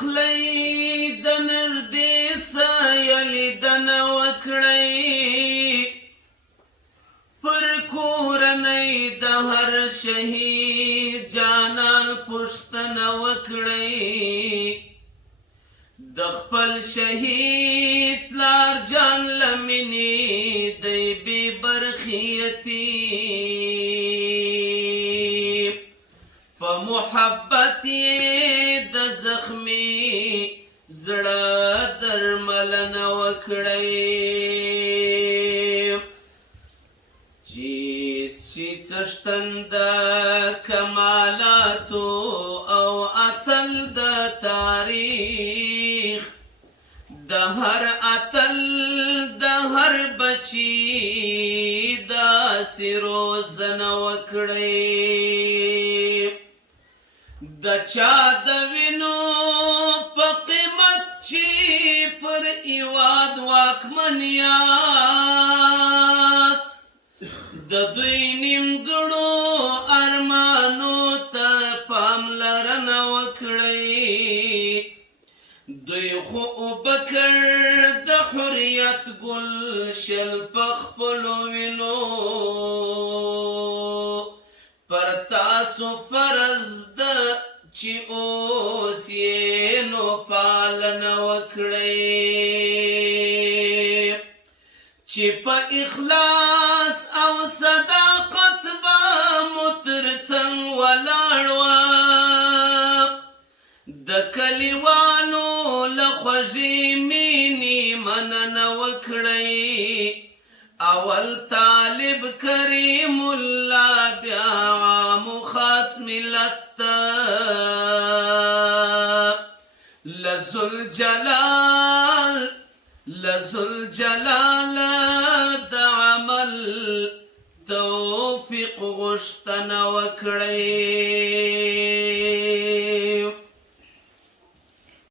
اخلی د نږدې سایه لیدنه وکړئ پر کورنۍ د هر شهید جانان پوښتنه وکړئ د خپل شهید پلار جان له مینې دی بې برخې یتیم په محبت یې د زخمي زړه درملنه وکړئ چې څښتن د کمالاتو او اتل د تاریخ د هر اتل د هر بچي داسې روزنه وکړئ د چا د وینو په قیمت چې پر هېواد واکمن یاست د دوی نیمګړو ارمانو ته پاملرنه وکړئ دوی خو اوبه کړ د حریت ګل شل په خپلو وینو پر تاسو فرض ده چې اوس یې نو پالنه وکړئ چې په اخلاص او صداقت به مو تر څنګ ولاړ وم د کلیوالو له خوږې مینې مننه وکړئ اول طالب کریم الله بیا عام و خاص ملت ته لذوالجلال د عمل توفیق غوښتنه وکړئ